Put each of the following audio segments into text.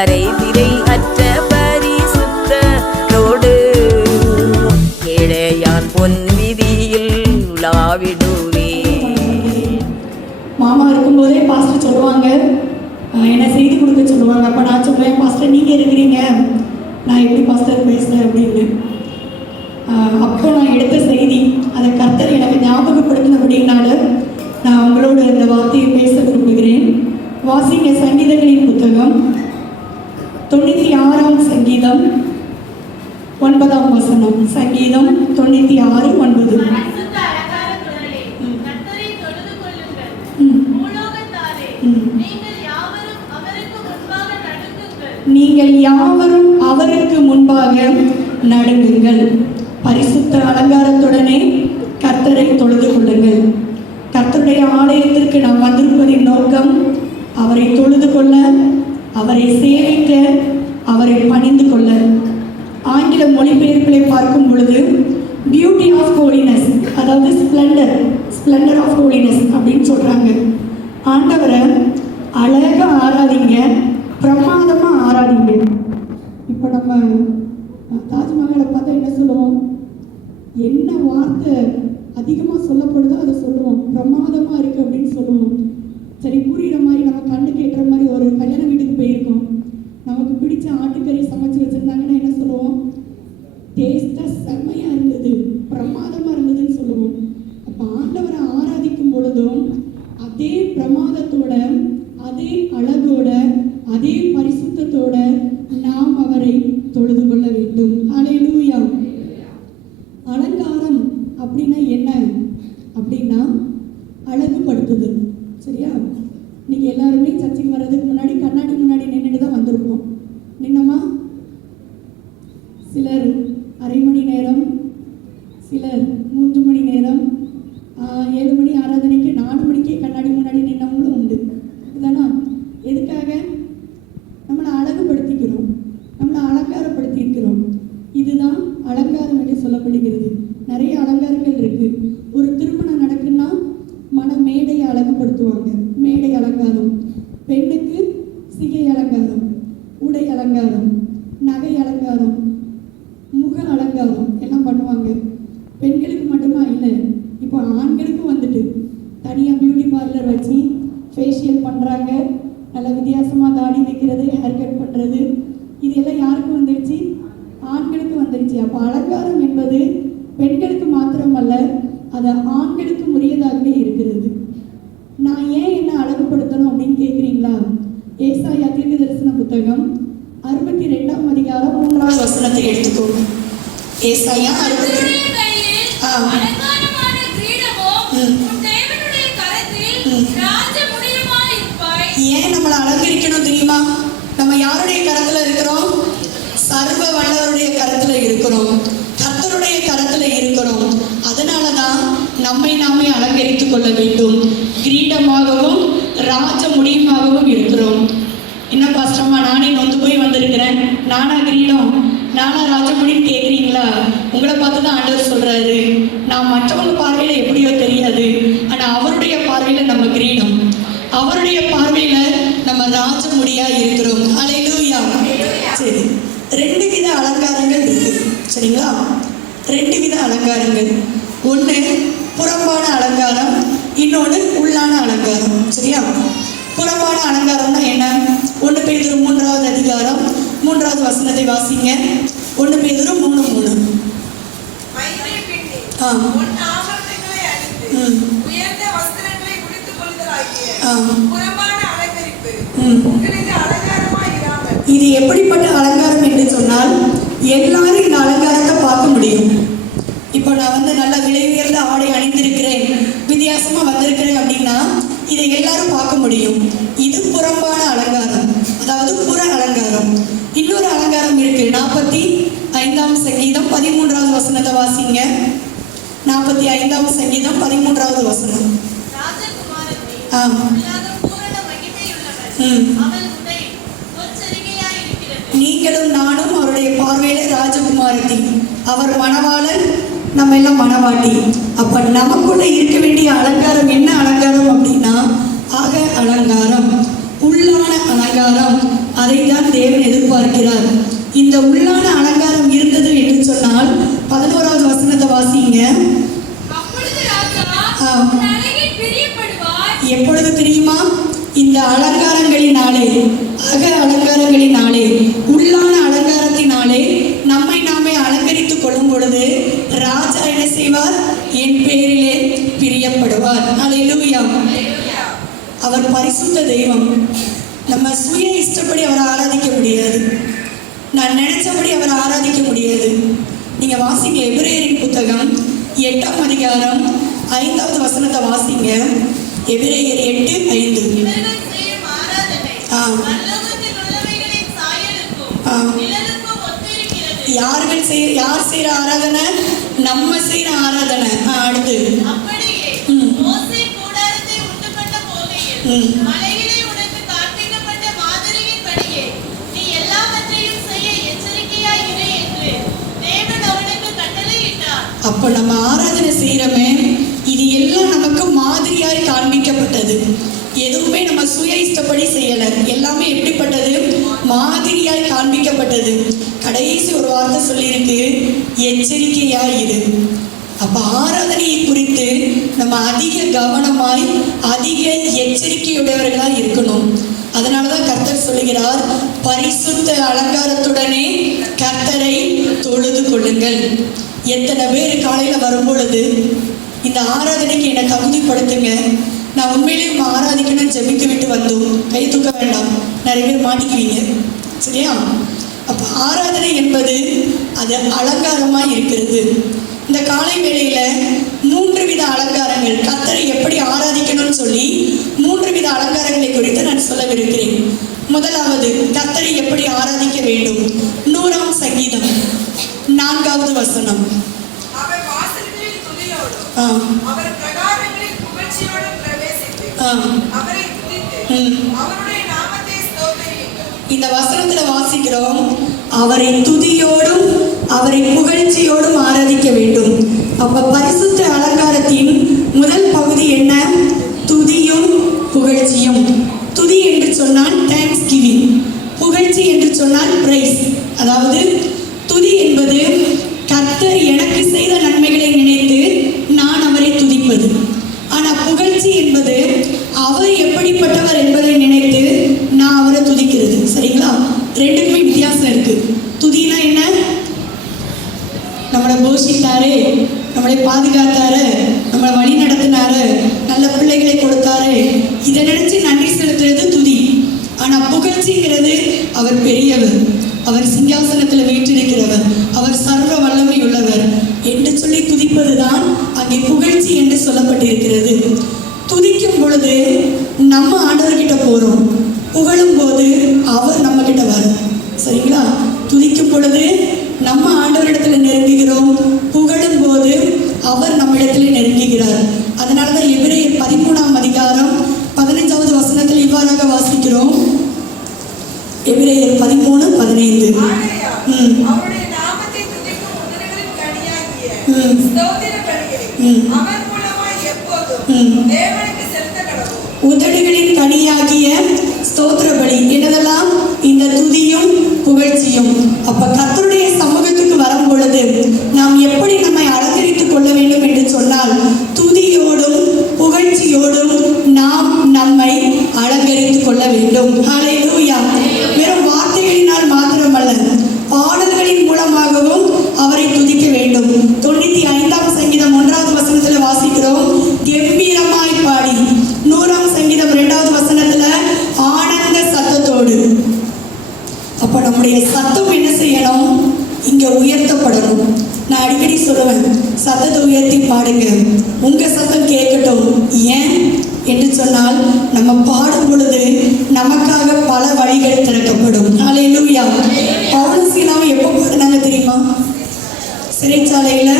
கரை திரை அற்ற பரிசுத்தரோடு ஏழையான் பொன் விதியில் உலாவிடுவே. மாமா இருக்கும்போதே பாஸ்டர் சொல்லுவாங்க, என்னை செய்தி கொடுக்க சொல்லுவாங்க. அப்போ நான் சொல்லுவேன், பாஸ்டர் நீங்கள் இருக்கிறீங்க, நான் எப்படி பாஸ்டர் பேசுகிறேன் அப்படின்னு. அப்போ நான் எடுத்த செய்தி அதை கர்த்தர் எனக்கு ஞாபகப்படுத்தினபடினால நான் உங்களோட இந்த வார்த்தையை பேச விரும்புகிறேன். வாசிங்க சங்கீதங்களின் புத்தகம் 96ஆம் சங்கீதம் 9ஆம் வசனம். சங்கீதம் 96:9. நீங்கள் யாவரும் அவருக்கு முன்பாக நடுங்குங்கள். பரிசுத்த அலங்காரத்துடனே கர்த்தரை தொழுது கொள்ளுங்கள். கர்த்தருடைய ஆலயத்திற்கு நாம் வந்திருப்பதின் நோக்கம் அவரை தொழுது கொள்ள, அவரை சேவிக்க, அவரை பணிந்து கொள்ள. ஆங்கில மொழிபெயர்ப்புகளை பார்க்கும் பொழுது பியூட்டி ஆஃப் ஹோலினஸ், அதாவது ஸ்ப்ளண்டர் ஆஃப் ஹோலினஸ் அப்படின்னு சொல்கிறாங்க. ஆண்டவரை அழகாக ஆராதிங்க, பிரமாதமாக ஆராதிங்க. இப்போ நம்ம தாஜ்மஹாலை பார்த்தா என்ன சொல்லுவோம்? என்ன வார்த்தை அதிகமாக சொல்லப்படுதோ அதை சொல்லுவோம், பிரமாதமாக இருக்குது அப்படின்னு சொல்லுவோம். சரி, புரிகிற மாதிரி நம்ம கண்ணுக்கு ஏற்ற மாதிரி ஒரு கல்யாண வீட்டுக்கு போயிருக்கோம், நமக்கு பிடிச்ச ஆட்டுக்கறி சமைச்சு வச்சுருந்தாங்கன்னா என்ன சொல்லுவோம்? டேஸ்ட்டாக செம்மையாக இருந்தது, பிரமாதமாக இருந்ததுன்னு சொல்லுவோம். அப்போ ஆண்டவரை ஆராதிக்கும் பொழுதும் அதே பிரமாதத்தோட, அதே அழகோட, அதே பரிசுத்தத்தோட நாம் அவரை தொழுது கொள்ள வேண்டும். ஹல்லேலூயா. அலங்காரம் அப்படின்னா என்ன அப்படின்னா அழகுபடுத்துதல். சரியா? இன்னைக்கு எல்லாருமே சர்ச்சுக்கு வர்றதுக்கு முன்னாடி கண்ணாடி முன்னாடி நின்றுட்டு தான் வந்திருப்போம். நின்னமா? சிலர் அரை மணி நேரம், சிலர் 3 மணி நேரம், 7 மணி ஆராதனைக்கு 4 மணிக்கே கண்ணாடி முன்னாடி நின்னவங்களும் உண்டு. இதுதானா? எதுக்காக? நம்மளை அழகுபடுத்திக்கிறோம், நம்மளை அலங்காரப்படுத்தியிருக்கிறோம். இதுதான் அலங்காரம் என்று சொல்லப்படுகிறது. நிறைய அலங்காரங்கள் இருக்கு. ஒரு திருமணம் நடக்குன்னா மேடையை அழகுபடுத்துவாங்க, மேடை அலங்காரம். பெண்ணுக்கு சிகை அலங்காரம், உடை அலங்காரம், நகை அலங்காரம், முக அலங்காரம் எல்லாம் பண்ணுவாங்க. பெண்களுக்கு மட்டுமா இல்லை, இப்போ ஆண்களுக்கும் வந்துட்டு தனியாக பியூட்டி பார்லர் வச்சு ஃபேஷியல் பண்ணுறாங்க. நல்ல வித்தியாசமாக தாடி வைக்கிறது, ஹேர் கட் பண்ணுறது, இது எல்லாம் யாருக்கு வந்துடுச்சு? ஆண்களுக்கு வந்துடுச்சு. அப்போ அலங்காரம் என்பது பெண்களுக்கு மாத்திரமல்ல, அது ஆண்களுக்கு உரியதாகவே இருக்கிறது. நான் ஏன் என்ன அழகுபடுத்தணும் அப்படின்னு கேட்குறீங்களா? ஏசாயா தீர்க்கதரிசன புத்தகம் 62ஆம் அதிகாரம் 3ஆவது வசனத்தை எடுத்துக்கோங்க. ஏசாயா 62. ஏன் நம்மளை அலங்கரிக்கணும் தெரியுமா? நம்ம யாருடைய கரத்துல இருக்கிறோம்? சர்வ வல்லவருடைய கரத்துல இருக்கிறோம், கர்த்தருடைய கரத்துல இருக்கிறோம். அதனாலதான் நம்மை நாமே அலங்கரித்துக் கொள்ள வேண்டும். கிரீடமாகவும் ராஜ முடியுமாகவும் இருக்கிறோம். என்ன பாஸ்டர்மா, நானே நொந்து போய் வந்திருக்கிறேன், நானா கிரீடம், நானா ராஜமுடின்னு கேட்குறீங்களா? உங்களை பார்த்து தான் ஆண்டவர் சொல்றாரு, நான் மற்றவங்க பார்வையில எப்படியோ தெரியாது, ஆனா அவருடைய பார்வையில நம்ம கிரீடம், அவருடைய பார்வையில நம்ம ராஜமுடியா இருக்கிறோம். ஹல்லேலூயா. சரி, 2 வித அலங்காரங்கள் இருக்கு. சரிங்களா? 2 வித அலங்காரங்கள். ஒன்று புறம்பான அலங்காரம், இன்னொன்று உள்ளான அலங்காரம். சரியா? புறம்பான அலங்காரம்னா என்ன? 1 பேதுரு 3ஆவது அதிகாரம் 3ஆவது வசனத்தை வாசிங்க. 1 பேதுரு 3:3. இது எப்படிப்பட்ட அலங்காரம் என்று சொன்னால், எல்லாரும் இந்த அலங்காரத்தை பார்க்க முடியும். இப்போ நான் நல்ல விலை உயர்ந்த ஆடை அணிந்திருக்கிறேன், வித்தியாசமா வந்திருக்கிறேன் அப்படின்னா இதை எல்லாரும் பார்க்க முடியும். இது புறம்பான அலங்காரம், அதாவது புற அலங்காரம். இன்னொரு அலங்காரம் இருக்கு. 45ஆம் சங்கீதம் 13ஆவது வசனத்தை வாசிங்க. 45ஆம் சங்கீதம் 13ஆவது வசனம். நீங்களும் நானும் அவருடைய பார்வையில ராஜகுமாரத்தி, அவர் மணவாளன், நம்ம எல்லாம் மணவாட்டி. அப்ப நமக்குள்ள இருக்க வேண்டிய அலங்காரம் என்ன அலங்காரம் அப்படின்னா அக அலங்காரம், உள்ளான அலங்காரம். அதைத்தான் தேவன் உள்ளான அலங்காரம் இருந்தது என்று சொன்னால் 11வது வசனத்தை வாசிங்க. எப்பொழுது தெரியுமா? இந்த அலங்காரங்களினாலே, அக அலங்காரங்களினாலே, உள்ளான அலங்காரத்தினாலே நம்மை நாமே அலங்கரித்துக் கொள்ளும் பொழுது ராஜா என்ன செய்வார்? என் பேரிலே பிரியப்படுவார். அல்லேலூயா. அவர் பரிசுத்த தெய்வம். நம்ம சுய இஷ்டப்படி அவரை ஆராதிக்க முடியாது. நான் நினைச்சபடி அவரை ஆராதிக்க முடியாது. நீங்க வாசிங்க எபிரேயரின் புத்தகம் 8ஆம் அதிகாரம் 5வது வசனத்தை வாசிங்க. எபிரேயர் 8:5. யார் செய்யற ஆராதனை? நம்ம செய்யற ஆராதனை. அடுத்து அப்ப நம்ம ஆராதனை செய்யறமே, இது எல்லாம் நமக்கு மாதிரியாய் காண்பிக்கப்பட்டது. எதுவுமே நம்ம சுய இஷ்டப்படி செய்யல. எல்லாமே எப்படிப்பட்டது? மாதிரியாய் காண்பிக்கப்பட்டது. கடைசி ஒரு வார்த்தை சொல்லியிருக்கு, எச்சரிக்கையாயிரு. அப்ப ஆராதனையை குறித்து நம்ம அதிக கவனமாய், அதிக எச்சரிக்கையுடையவர்களாய் இருக்கணும். அதனாலதான் கர்த்தர் சொல்லுகிறார், பரிசுத்த அலங்காரத்துடனே கர்த்தரை தொழுது கொள்ளுங்கள். எத்தனை பேர் காலையில வரும் பொழுது இந்த ஆராதனைக்கு என்னை தகுதிப்படுத்துங்க, நான் உண்மையிலேயே ஆராதிக்கணும்னு ஜெபிக்க விட்டு வந்தோம், கை தூக்க வேண்டாம், நிறைய பேர் மாட்டிக்குவீங்க, சரியா? அப்போ ஆராதனை என்பது அது அலங்காரமாக இருக்கிறது. இந்த காலை வேளையில 3 வித அலங்காரங்கள், கர்த்தரை எப்படி ஆராதிக்கணும்னு சொல்லி 3 வித அலங்காரங்களை குறித்து நான் சொல்லவிருக்கிறேன். முதலாவது, கர்த்தரை எப்படி ஆராதிக்க வேண்டும். 100ஆம் சங்கீதம் 4வது வசனம். அவர் வாசல்களில் துதியோடும் அவர் பிரகாரங்களில் புகழ்ச்சியோடும் பிரவேசித்து அவரை துதித்து அவருடைய நாமத்தை ஸ்தோத்திரியுங்கள். இந்த வசனத்துல வாசிக்கிறோம், அவரை துதியோடும் அவரை புகழ்ச்சியோடும் ஆராதிக்க வேண்டும். அப்ப பரிசுத்த அலங்காரத்தின் முதல் பகுதி என்ன? துதியும் புகழ்ச்சியும். துதி என்று சொன்னால் தேங்க்ஸ் கிவிங், புகழ்ச்சி என்று சொன்னால் பிரைஸ். அதாவது துதி என்பது கர்த்தர் எனக்கு செய்த நன்மைகளை நினைத்து நான் அவரை துதிப்பது. ஆனால் புகழ்ச்சி என்பது அவர் எப்படிப்பட்டவர் என்பதை நினைத்து நான் அவரை துதிக்கிறது. சரிங்களா? ரெண்டுக்குமே வித்தியாசம் இருக்கு. துதினா என்ன? நம்மளை போஷித்தாரு, நம்மளை பாதுகாத்தாரு, நம்மளை வழி நடத்தினாரு, நல்ல பிள்ளைகளை கொடுத்தாரு, இதை நினைச்சு நன்றி செலுத்துறது துதி. ஆனால் புகழ்ச்சிங்கிறது அவர் பெரியவர், அவர் சிங்காசனத்தில் வீற்றிருக்கிறவர், அவர் சர்வ வல்லமை உள்ளவர் என்று சொல்லி துதிப்பதுதான் அங்கே புகழ்ச்சி என்று சொல்லப்பட்டிருக்கிறது. துதிக்கும் பொழுது நம்ம ஆண்டவர்கிட்ட போறோம், புகழும் போது அவர் நம்ம கிட்ட வரும். சரிங்களா? துதிக்கும் பொழுது நம்ம ஆண்டவரிடத்துல நெருங்குகிறோம், புகழும் போது அவர் நம்ம இடத்துல நெருங்குகிறார். அதனாலதான் எபிரேயர் 13ஆம் அதிகாரம் 15வது வசனத்தில் இவ்வாறாக வாசிக்கிறோம். எபிரேயர் 13:15. அவருடைய நாமத்தை துதிக்கும் உதடுகளின் கனியாகிய ஸ்தோத்திர பலியை அவர் மூலமாய் எப்போதும் தேவனுக்கு செலுத்த கடவுள். உதடுகளின் கனியாகிய ஸ்தோத்திர பலி என்னதெல்லாம்? இந்த துதியும் புகழ்ச்சியும். அப்ப கர்த்தருடைய சமூகத்துக்கு வரும் பொழுது நாம் எப்படி நம்மை அலங்கரித்துக் கொள்ள வேண்டும் என்று சொன்னால், துதியோடும் புகழ்ச்சியோடும் நாம் நம்மை அலங்கரித்துக் கொள்ள வேண்டும். ஹல்லேலூயா. வெறும் வார்த்தைகளினால் மாத்திரமல்ல, பாடல்களின் மூலமாகவும் அவரை துதிக்க வேண்டும். 95ஆம் சங்கீதம் 1வது வசனத்துல வாசிக்கிறோம், கம்பீரமாய் பாடி. 100ஆம் சங்கீதம் 2வது வசனத்துல ஆனந்த சத்தத்தோடு. அப்ப நம்முடைய சத்தம் என்ன செய்யணும்? இங்க உயர்த்தப்படணும். நான் அடிக்கடி சொல்லுவேன், சத்தத்தை உயர்த்தி பாடுங்க, உங்க சத்தம் கேட்கட்டும். ஏன் என்று சொன்னால், நம்ம பாடும் பொழுது நமக்காக பல வழிகள் திறக்கப்படும். ஹல்லேலூயா. பவுலும் சீலாவும் எப்போ பாடினாங்க தெரியுமா? சிறைச்சாலையில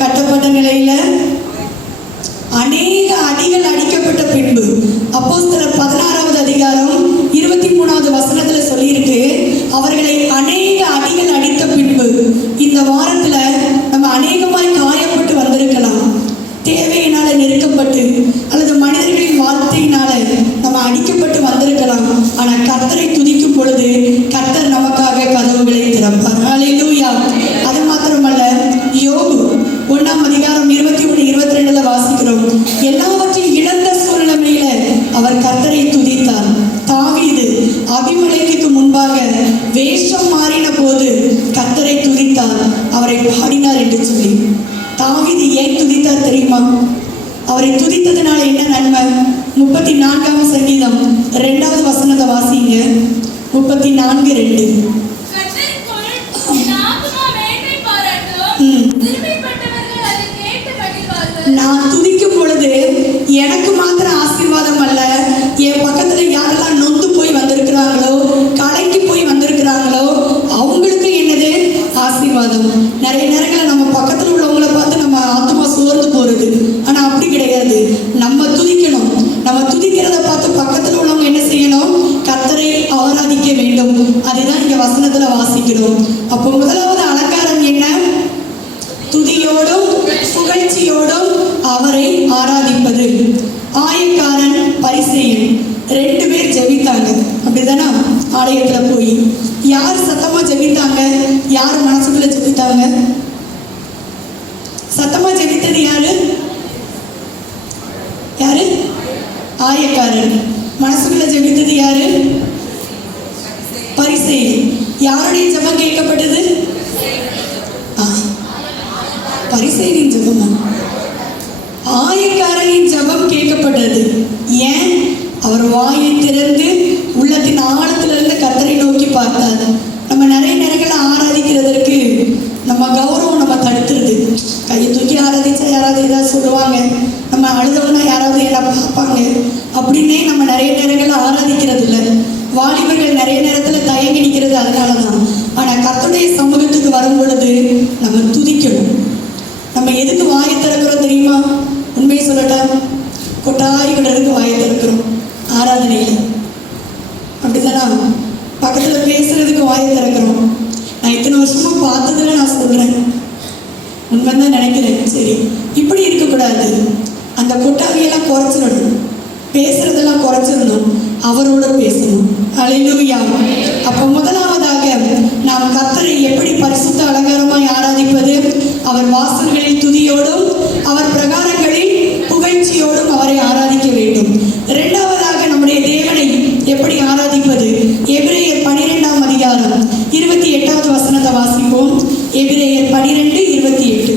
கட்டப்பட்ட நிலையில அநேக அடிகள் அடிக்கப்பட்ட பின்பு. அப்போஸ்தலர் 16வது அதிகாரம் 23வது வசனத்துல சொல்லியிருக்கு, அவர்களை அநேக அடிகள் அடித்த பின்பு. இந்த வாரத்துல நம்ம அநேகமாய் காயப்பட்டு வந்திருக்கலாம், தேவையினால நெருக்கப்பட்டு, அல்லது மனிதர்களின் வார்த்தையினால நம்ம அடிக்கப்பட்டு வந்திருக்கலாம். ஆனா கர்த்தரை துதிக்கும் பொழுது கர்த்தர் நமக்காக கதவு அவர் கர்த்தரை துதித்தார். தாவீது அபிமெலேக்குக்கு முன்பாக வேஷம் மாறின போது கர்த்தரை துதித்தார், அவரை பாடினார் என்று சொல்லி. தாவீது ஏன் துதித்தார் தெரியுமா? அவரை துதித்ததுனால என்ன நன்மை? 34ஆம் சங்கீதம் 2வது வசனத்தை வாசிங்க. 34:2. நான் துதிக்கும் பொழுது எனக்கு மாத்திரம் ஆசீர்வாதம் அல்ல, என் பக்கத்துல யாரெல்லாம் நொந்து போய் வந்திருக்கிறாங்களோ, கலைக்கு போய் வந்திருக்கிறாங்களோ, அவங்களுக்கு என்னது ஆசீர்வாதம். நிறைய நேரங்களில் நம்ம பக்கத்துல உள்ளவங்களை பார்த்து நம்ம ஆத்மா சோர்ந்து போறது. ஆனா அப்படி கிடையாது. நம்ம துதிக்கணும். நம்ம துதிக்கிறத பார்த்து பக்கத்துல உள்ளவங்க என்ன செய்யணும்? கர்த்தரை ஆராதிக்க வேண்டும். அதுதான் இங்க வசனத்துல வாசிக்கிறோம். அப்போ முதலாவது அலங்காரம் என்ன? துதியோடும் புகழ்ச்சியோடும் அவரை ஆராதிப்பது. ஆயக்காரன் பரிசேயன் 2 பேர் ஜெபித்தாங்க, அப்படிதானா? ஆலயத்துல போய் யார் சத்தமா ஜெபித்தாங்க? யார் மனசுக்குள்ள ஜெபித்தாங்க? சத்தமா ஜெபித்தது யாரு? யாரு? ஆயக்காரன். மனசுக்குள்ள ஜெபித்தது யாரு? பரிசேயன். யாருடைய ஜெபம் கேட்கப்பட்டது? பரிசேயனின் ஜெபம். ஆயக்காரனின் ஜெபம் கேட்கப்பட்டது. ஏன்? அவர் வாயை திறந்து உள்ளத்தின் ஆழத்திலிருந்து கர்த்தரை நோக்கி பார்த்தார். நம்ம நிறைய நேரங்களில் ஆராதிக்கிறதற்கு நம்ம கௌரவம் நம்ம தடுத்துருது. கையை தூக்கி ஆராதிச்சா யாராவது ஏதாவது சொல்லுவாங்க, நம்ம அழுதவனா யாராவது என்ன பார்ப்பாங்க அப்படின்னே நம்ம நிறைய நேரங்களில் ஆராதிக்கிறது இல்லை. வாலிபர்கள் நிறைய நேரத்தில் தயங்கி நிற்கிறது அதனால தான். ஆனால் கர்த்தருடைய சமூகத்துக்கு வரும் பொழுது நம்ம துதிக்கணும். நம்ம எதுக்கு வாயை திறக்கிறோம் தெரியுமா? உண்மையை சொல்லட்டா, கொட்டாய் விடுறதுக்கு வாயை திறக்கிறோம் ஆராதனையில், அப்படிதானா? பக்கத்தில் பேசுறதுக்கு வாயை திறக்கிறோம். நான் இத்தனை வருஷமா பார்த்ததுல நான் சொல்றேன், உண்மைதான் நினைக்கிறேன். சரி, இப்படி இருக்கக்கூடாது. அந்த கொட்டாவியெல்லாம் குறைச்சிடணும், பேசுறதெல்லாம் குறைச்சிடணும், அவரோட பேசணும். அல்லேலூயா. அப்போ முதலாவதாக நாம் கர்த்தரை எப்படி பரிசுத்த அலங்காரமாய் ஆராதிப்பது? அவர் வாசல்களில் துதியோடும் அவர் பிரகாரங்களில் புகழ்ச்சியோடும் அவரை ஆராதிக்க வேண்டும். இரண்டாவதாக நம்முடைய தேவனை எப்படி ஆராதிப்பது? எபிரேயர் 12ஆம் அதிகாரம் 28வது வசனத்தை வாசிப்போம். எபிரேயர் 12:28.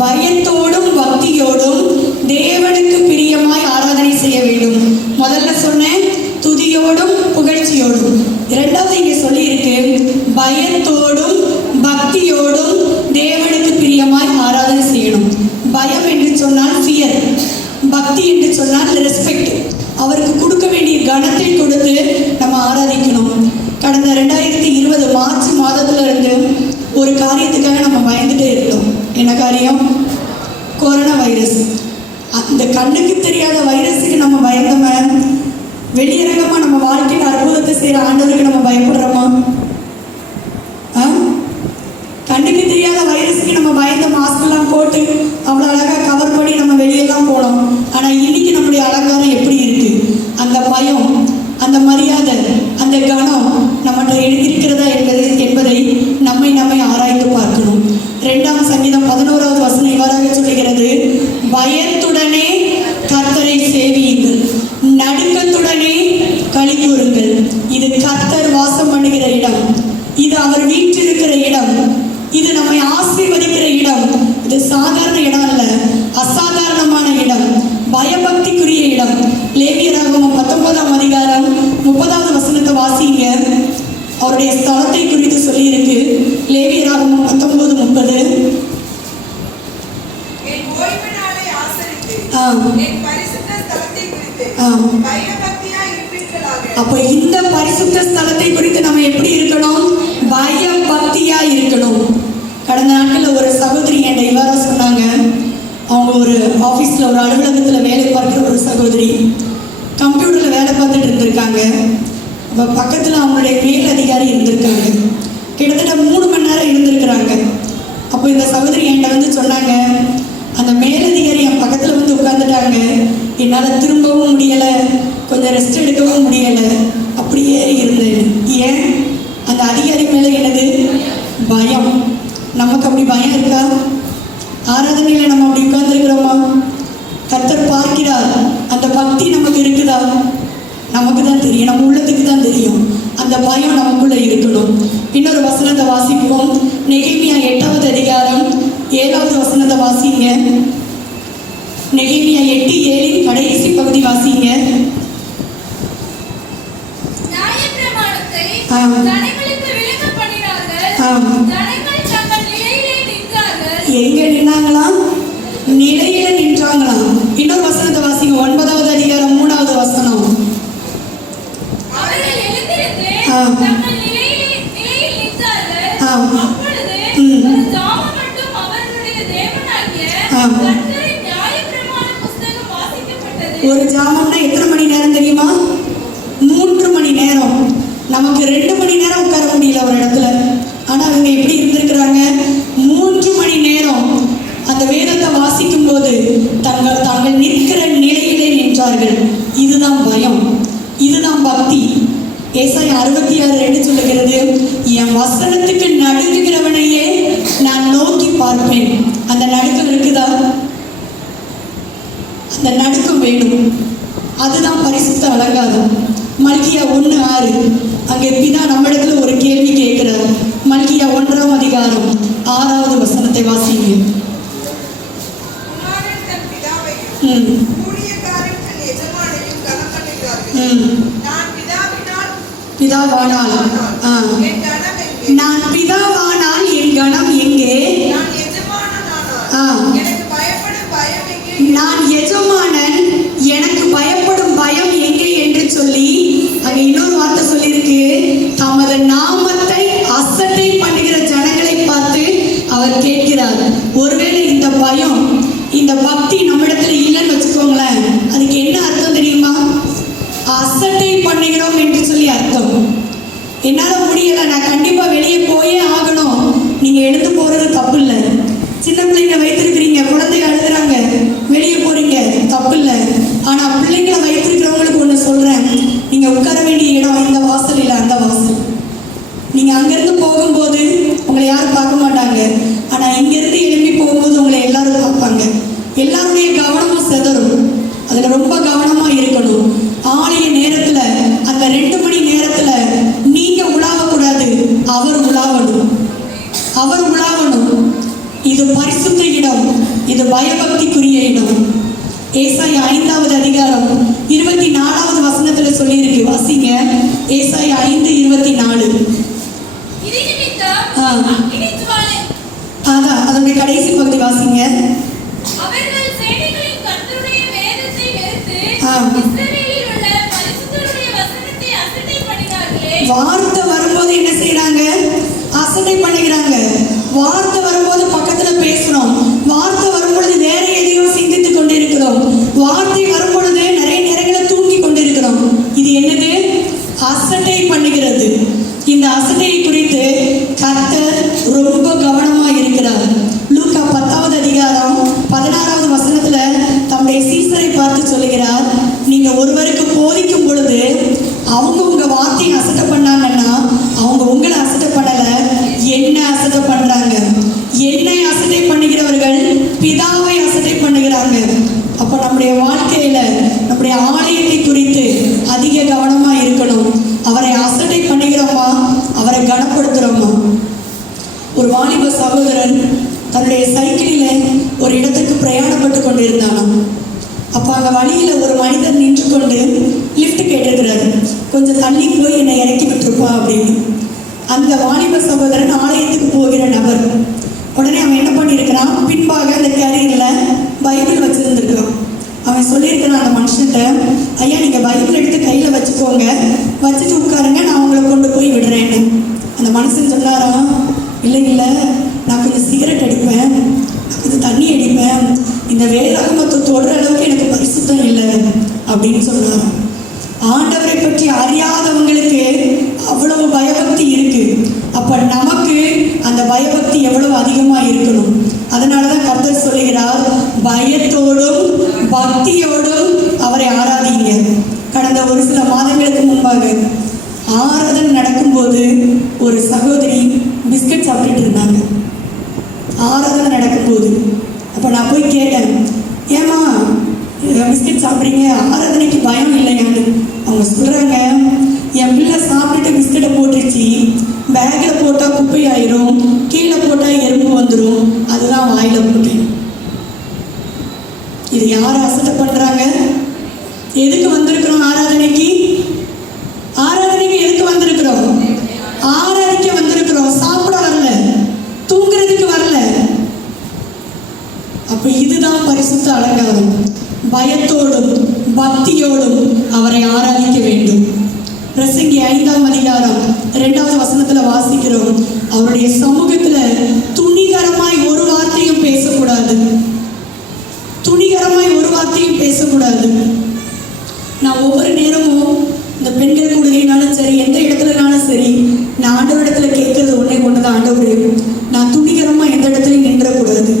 பயத்தோடும் பக்தியோடும் தேவனுக்கு பிரியமாய் ஆராதனை செய்ய வேண்டும். முதல்ல சொன்னேன் துதியோடும் புகழ்ச்சியோடும். இரண்டாவது இங்கே சொல்லி இருக்கு பயத்தோடும் பக்தியோடும் தேவனுக்கு பிரியமாய் ஆராதனை செய்யணும். பயம் என்று சொன்னால் ஃபியர், பக்தி என்று சொன்னால் ரெஸ்பெக்ட். அவருக்கு கொடுக்க வேண்டிய கனத்தை கொடுத்து நம்ம ஆராதிக்கணும். கடந்த 2020 மார்ச் மாதத்துல இருந்து ஒரு காரியத்துக்காக நம்ம பயந்துட்டே இருந்தோம். என்ன காரியம்? Corona virus. அந்த கண்ணுக்கு தெரியாத வைரஸுக்கு நம்ம பயந்தோமா? வெளியரங்கமாக நம்ம வாழ்க்கையில் அற்புதத்தை செய்கிற ஆண்டவருக்கு நம்ம பயப்படுறோமா? கண்ணுக்கு தெரியாத வைரஸுக்கு நம்ம பயந்த மாஸ்கெல்லாம் போட்டு அவ்வளோ அழகாக கவர் பண்ணி நம்ம வெளியெல்லாம் போனோம். ஆனால் இன்னைக்கு நம்முடைய அலங்காரம் எப்படி இருக்கு? அந்த பயம், அந்த மரியாதை, அந்த கனம் நம்மகிட்ட இருக்கிறதா என்பதை நம்மை ஆராய்ந்து பார்க்கணும். 2ஆம் சங்கீதம் 11வது வசனம் இவ்வாறாக சொல்லுகிறது, பயத்துடனே கர்த்தரை சேவியுங்கள், நடுக்கத்துடனே களி கூறுங்கள். இது கர்த்தர் வாசம் பண்ணுகிற இடம், இது அவர் வீற்றிருக்கிற இடம், இது நம்மை ஆசீர்வதிக்கிற இடம். இது சாதாரண இடம் அல்ல, அசாதாரணமான இடம், பயபக்திக்குரிய இடம். லேவியராகமம் 19ஆம் அதிகாரம் 30வது வசனத்தை வாசிங்க. அவருடைய ஸ்தலத்தை குறித்து சொல்லி இருக்கு. லேவியராகமம் 19:30. அப்ப இந்த பரிசுத்த ஸ்தலத்தை குறித்து நம்ம எப்படி இருக்கணும்? பயபக்தியா இருக்கணும். கடந்த நாட்களில் ஒரு சகோதரி என்கிட்ட இவ்வாறு சொன்னாங்க. அவங்க ஒரு ஆஃபீஸில் ஒரு அலுவலகத்தில் வேலை பார்க்குற ஒரு சகோதரி கம்ப்யூட்டரில் வேலை பார்த்துட்டு இருந்திருக்காங்க. அப்போ பக்கத்தில் அவங்களுடைய மேல் அதிகாரி இருந்திருக்காங்க. கிட்டத்தட்ட 3 மணி நேரம் இருந்திருக்கிறாங்க. அப்போ இந்த சகோதரி என்கிட்ட வந்து சொன்னாங்க, அந்த மேலதிகாரி என் பக்கத்தில் வந்து உட்காந்துட்டாங்க, என்னால் திரும்பவும் முடியலை, கொஞ்சம் ரெஸ்ட் எடுக்கவும் முடியலை, அப்படியே தெரியும், நம்ம உள்ளத்துக்கு தான் தெரியும். அந்த பயம் நமக்குள்ள இருக்கணும். இன்னொரு வசனத்தை வாசிப்போம். நெகேமியா 8வது அதிகாரம் 7வது வசனத்தை வாசிங்க. நெகேமியா 8:7 கடைசி பகுதி வாசிங்க. நியாயப்பிரமாணத்தை ஆம். ஜனங்களுக்கு விளங்க பண்ணினார்கள். ஆம். ஜனங்கள் தங்கள் நிலையிலே நின்றார்கள். எங்க நின்னாங்களாம்? நிலையில நின்றாங்களாம். இன்னொரு வசனத்தை வாசிங்க. 9வது அதிகாரம் 3வது வசனம். அவர்கள் எழுந்திருந்து ஆம். தங்கள் நிலையில் நின்றார்கள். ஆம். அப்பொழுது ஒரு ஜாமம் மட்டும் அவர்களுடைய தேவனாகிய ஆம். கர்த்தரின் நியாயப்பிரமாண புஸ்தகம் வாசிக்கப்பட்டது. ஒரு ஜாமம்னா எத்தனை மணி நேரம் தெரியுமா? 3 மணி நேரம். நமக்கு 2 மணி நேரம் உட்கார முடியல ஒரு இடத்துல. ஆனா அவங்க எப்படி இருந்திருக்கிறாங்க? 3 மணி நேரம் அந்த வேதத்தை வாசிக்கும் போது தாங்கள் நிற்கிற நிலையிலே நின்றார்கள். இதுதான் பயம், இதுதான் பக்தி. ஏசாயா 66:2 சொல்லுகிறது, என் வசனத்துக்கு நடுங்குகிறவனையே நான் நோக்கி பார்ப்பேன். அந்த நடுக்கம் இருக்குதா? அந்த நடுக்கம் வேணும். அதுதான் பரிசுத்த அலங்காரம். மல்கியா 1:6 அங்கே பிதா நம்மிடத்துல ஒரு கேள்வி கேட்கிறார். மல்கியா 1ஆம் அதிகாரம் 6வது வசனத்தை வாசிங்க. குமாரன் தன் பிதாவையும் ஊழியக்காரன் தன் எஜமானையும் கனம் பண்ணுகிறார்கள். நான் பிதாவானால் என் கனம் எங்கே? நான் பிதாவானால் என் கனம் எங்கே? நான் எஜமானனானால் எனக்கு பயப்படும் பயம் எங்கே? நான் எஜமானன், எனக்கு பயப்படும் பயம் எங்கே என்று சொல்லி அங்க இன்னொரு வார்த்தை சொல்லியிருக்கு. தமது நாமத்தை அசட்டை பண்ணுகிற ஜனங்களை பார்த்து அவர் கேட்கிறார். ஒருவேளை இந்த பயம், இந்த பக்தி நம்மிடத்துல இல்லைன்னு வச்சுக்கோங்களேன், அதுக்கு என்ன அர்த்தம் தெரியுமா? அசட்டை பண்ணுகிறோம் என்று சொல்லி அர்த்தம். என்னால முடியல, நான் கண்டிப்பா வெளியே போயே ஆகணும். நீங்க எடுத்து போறது தப்பு இல்லை. சின்ன பிள்ளைங்க வைத்திருக்கிறீங்க, குழந்தைங்க அழுகுறாங்க, வெளியே போறீங்க, தப்பு இல்லை. ஆனா பிள்ளைங்களை வைத்திருக்கிறவங்களுக்கு ஒண்ணு சொல்றேன், நீங்க உட்கார வேண்டிய இடம் இந்த வாசல் இல்லை, அந்த வாசல். நீங்க அங்கிருந்து போகும்போது உங்களை யாரும் பார்க்க மாட்டாங்க. ஆனா இங்கிருந்து எழுப்பி போகும்போது உங்களை எல்லாரும் பார்ப்பாங்க. எல்லாருடைய கவனமும் செதறும். அதுல ரொம்ப கவனமா இருக்கணும். ஆலய நேரத்துல அந்த 2 மணி நேரத்துல நீங்க உலாவக்கூடாது, அவர் உலாவணும். அவர் உலாவணும். இது பரிசுத்த இடம், இது பயபக்திக்குரிய இடம். ஏசாயா 5வது அதிகாரம் 24வது வசனத்துல சொல்லி இருக்கு, வாசிங்க. ஏசாயா 5:24. அதான் அதனுடைய கடைசி பகுதி வாசிங்க. அவர்கள் சேனைகளின் கர்த்தருடைய வேதத்தை வெறுத்து இஸ்ரவேலில் உள்ள பரிசுத்தருடைய வசனத்தை அசட்டை பண்ணினார்களே. வார்த்தை வரும்போது என்ன செய்யறாங்க? அசட்டை பண்ணுகிறாங்க. வார்த்தை வரும்போது பக்கத்துல பேசுறோம், வார்த்தை வரும்பொழுது வேற எதையோ சிந்தித்துக் கொண்டிருக்கிறோம், வார்த்தை வரும்பொழுது நிறைய நேரங்களை தூங்கி கொண்டிருக்கிறோம். இது என்னது? அசட்டை பண்ணுகிறது. இந்த அசட்டையை குறித்து கர்த்தர் ரொம்ப கவனமா இருக்கிறார். லூக்கா 10வது அதிகாரம் 16வது வசனத்துல தம்முடைய சீசரை பார்த்து சொல்லுகிறார், நீங்க ஒருவருக்கு போதிக்கும் பொழுது அவங்க உங்க வார்த்தையை அசட்டை பண்ணாங்கன்னா அவங்க உங்களை அசட்டை பண்ணல, என்ன அசட்டை பண்றாங்க. என்னை அசட்டை பண்ணுகிறவர்கள் பிதாவை அசட்டை பண்ணுகிறாங்க. அப்ப நம்முடைய வாழ்க்கையில நம்முடைய ஆலயத்தை குறித்து அதிக கவனமா இருக்கணும். அவரை அசட்டை பண்ணுகிறோமா, அவரை கனப்படுத்துறோமா? ஒரு வாலிப சகோதரன் தன்னுடைய சைக்கிளில் ஒரு இடத்துக்கு பிரயாணப்பட்டு கொண்டிருந்தானாம். அப்போ அங்கே வழியில் ஒரு மனிதர் நின்று கொண்டு லிஃப்ட் கேட்டிருக்கிறாரு, கொஞ்சம் தள்ளி போய் என்னை இறக்கி விட்டுருப்பா அப்படின்னு. அந்த வாலிப சகோதரன் ஆலயத்துக்கு போகிற நபர். உடனே அவன் என்ன பண்ணியிருக்கிறான், பின்பாக அந்த கேரியரில் பைபிள் வச்சுருந்துருக்கான். அவன் சொல்லியிருக்கிறான் அந்த மனுஷன்ட்ட, ஐயா நீங்கள் பைபிள் எடுத்து கையில் வச்சுக்கோங்க, வச்சுட்டு உட்காருங்க, நான் உங்களை கொண்டு போய் விடுறேன்னு. அந்த மனுஷன் சொன்னாராம், இல்லை நான் கொஞ்சம் சிகரெட் அடிப்பேன், கொஞ்சம் தண்ணி அடிப்பேன், இந்த வேதாகமத்தை தொடுற அளவுக்கு எனக்கு பரிசுத்தம் இல்லை அப்படின்னு சொன்னாராம். ஆண்டவரை பற்றி அறியாதவங்களுக்கு அவ்வளவு பயபக்தி இருக்கு. அப்ப நமக்கு அந்த பயபக்தி எவ்வளவு அதிகமா இருக்கணும். அதனாலதான் கர்த்தர் சொல்லுகிறார், பயத்தோடும் பக்தியோடும் அவரை ஆராதிங்க. கடந்த ஒரு சில மாதங்களுக்கு முன்பாக ஆராதனை நடக்கும்போது ஒரு சகோதரி பிஸ்கட் சாப்பிட்டுட்டு இருந்தாங்க. ஆராதனை நடக்கும்போது அப்போ நான் போய் கேட்டேன், ஏமா பிஸ்கட் சாப்பிட்றீங்க, ஆராதனைக்கு பயம் இல்லையான்னு. அவங்க சொல்கிறாங்க, என் பிள்ளை சாப்பிட்டுட்டு பிஸ்கட்டை போட்டுருச்சு, பேக்கில் போட்டால் குப்பை ஆயிரும், கீழே போட்டால் எறும்பு வந்துடும், அதுதான் வாயில் போட்டேன். இது யார் அசட்டை பண்ணுறாங்க? எதுக்கு வந்திருக்கிறோம் ஆராதனைக்கு? ஆராதனைக்கு எதுக்கு வந்திருக்கிறோம்? ஆராதிக்க வந்திருக்கிறோம், சாப்பிட வரல, தூங்குறதுக்கு வரல. அப்ப இதுதான் பரிசுத்த அலங்காரம். பயத்தோடும் பக்தியோடும் அவரை ஆராதிக்க வேண்டும். பிரசங்கி 5ஆம் அதிகாரம் 2வது வசனத்துல வாசிக்கிறோம், அவருடைய சமூகத்துல துணிகரமாய் ஒரு வார்த்தையும் பேசக்கூடாது, துணிகரமாய் ஒரு வார்த்தையும் பேசக்கூடாது. நான் ஒவ்வொரு நேரமும் இந்த பெண்கள் கூடுகைனாலும் சரி, எந்த இடத்துலனாலும் சரி, நான் ஆண்டவரிடத்துல கேட்கறது ஒன்னே ஒண்ணுதான், ஆண்டவரே நான் துணிகரமா எந்த இடத்துலையும் நின்றக்கூடாது,